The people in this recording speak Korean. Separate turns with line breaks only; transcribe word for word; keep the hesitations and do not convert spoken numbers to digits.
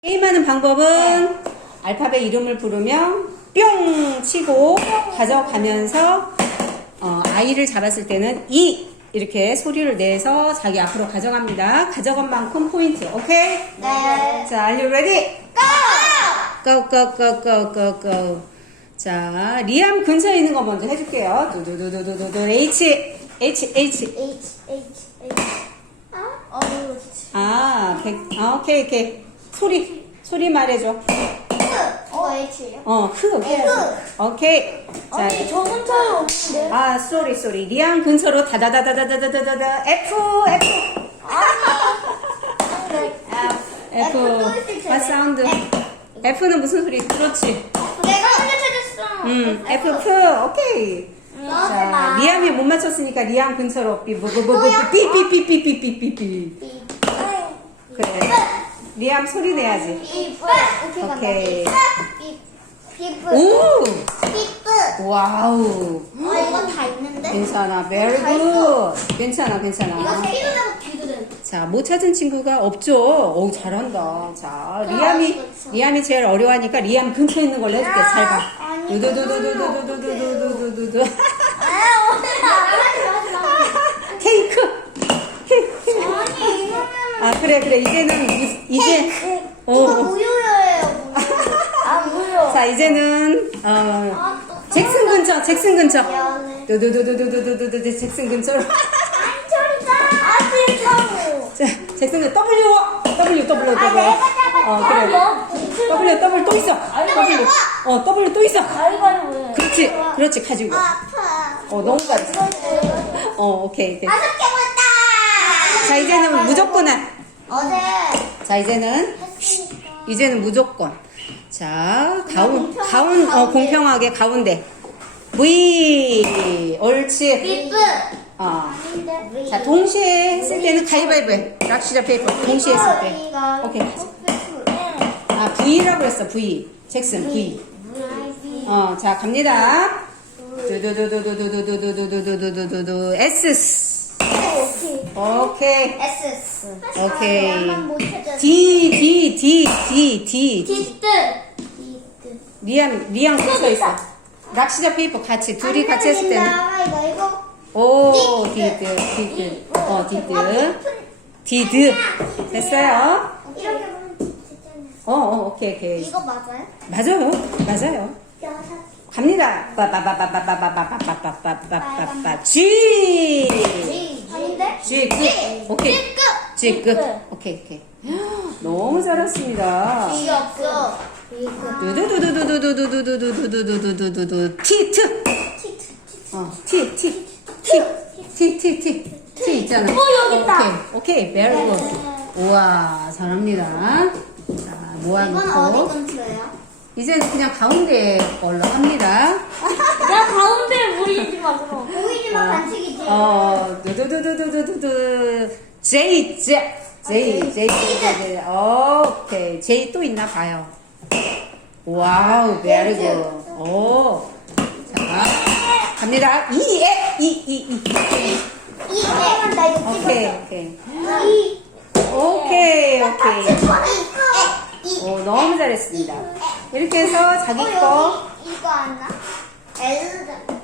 게임하는 방법은 알파벳 이름을 부르며 뿅 치고 가져가면서 어, 아이를 잡았을 때는 이 이렇게 소리를 내서 자기 앞으로 가져갑니다. 가져간 만큼 포인트. 오케이?
네.
자, are you ready?
고!
go go go go go go. 자, 리암 근처에 있는 거 먼저 해줄게요. 두두두두두두 H H H
H, H, H. 아? 어,
아, 백, 아 오케이 오케이 소리 소리 말해줘.
어, H예요?
어, 흐.
흐.
오케이. 자,
아니, 저 근처에 없는데.
아, 쏘리, 쏘리. 리안 근처로 다다다다다다다다다. F, F. F.
F 또 있을 텐데.
아, 사운드. F는 무슨 소리? 그렇지.
내가 먼저 찾았어.
음, F, F. 오케이. 자, 리암이 못 맞췄으니까 리암 근처로 삐, 뭐, 뭐, 뭐, 뭐, 삐, 삐, 삐, 삐, 삐, 삐, 삐, 삐. 그래. 리암 소리 내야지.
삐뿌.
오케이.
삐뿌.
오!
삐뿌.
와우.
아, 이거 다 있는데?
괜찮아. very good. 괜찮아,
이거
괜찮아.
세기도 되고 비도 되고.
자, 못 찾은 친구가 없죠? 오, 잘한다. 자, 리암이,
그렇죠.
리암이 제일 어려워하니까 리암 근처에 있는 걸로 해줄게. 잘 봐.
아니,
두두두두두두두두두두두두두.
아, 오늘 나가지 마지 마.
케이크! 케이크!
아니, 이거는.
아, 그래, 그래. 이제는, 이- 이제,
이거
어.
무효예요. 아, 무효.
자, 이제는, 어,
아, 또
잭슨 근처, 잭슨 근처.
미안해.
두두두두두두두두두, 잭슨 근처로.
아니, 저리가. 아, 싫다고.
자, 잭슨 근처, W! W, W,
아,
W.
내가 잡았어.
어, 그래. W, W 또 있어. W. 어, W 또 있어.
가위바위보.
그렇지, 그렇지, 가지고.
아파.
어, 너무 잘했어. 어, 오케이, 오케이.
다섯 개 왔다.
자, 이제는 무조건 한.
어제
자, 이제는,
했으니까.
이제는 무조건. 자, 가운,
공평-
가운, 어,
가운데.
공평하게 가운데. V. 옳지.
삐뿌.
어.
아닌데.
자, 동시에 했을 때는 가위바위보 해. 락시자 페이퍼. 동시에 했을 때. 오케이. 아, V라고 했어, V. 잭슨, V. 어, 자, 갑니다. 두두두두두두두두두두두두두두. S.
오케이.
오케이.
S.
오케이.
못 찾았어.
D, D, D, D, D.
디트.
리안, 리안 근처에 있어. 락시자 페이퍼 같이, 둘이 같이 했을 때는.
이거 이거.
오, 디드, 디드. 어, 디드. 디드. 됐어요?
이렇게 보면 디트잖아.
어, 어, 오케이, 오케이.
이거 맞아요?
맞아요. 맞아요.
여섯.
갑니다. 빠바바바바바바바바바바바바바바. G.
G. 아닌데?
G, 끝. 오케이. G, 끝. 오케이, 오케이. 너무 잘했습니다.
G 없어.
두두두두두두두두두두두두두두두두두. T, T. 어, T, T. T. T, T, T. T 있잖아.
어, 여기 있다.
오케이, 오케이. very good. 우와, 잘합니다. 자,
이건 어디
모아놓고.
근처예요?
이제는 그냥 가운데 걸로 합니다.
야, 가운데 보이지 마, 그럼. 보이지만 반칙이지.
어, 두두두두두두두. J, J, J, J, J, J. 오케이. J 또 있나 봐요. 와우, very good. 오. 자, 갑니다. E, E, E, E, E.
이, 에, 나 이거
오케이,
찍었어.
오케이.
이,
오케이, 오케이.
이, 이,
오, 너무 잘했습니다. 이렇게 해서 자기
어,
거.
여기 이거 안 나? L.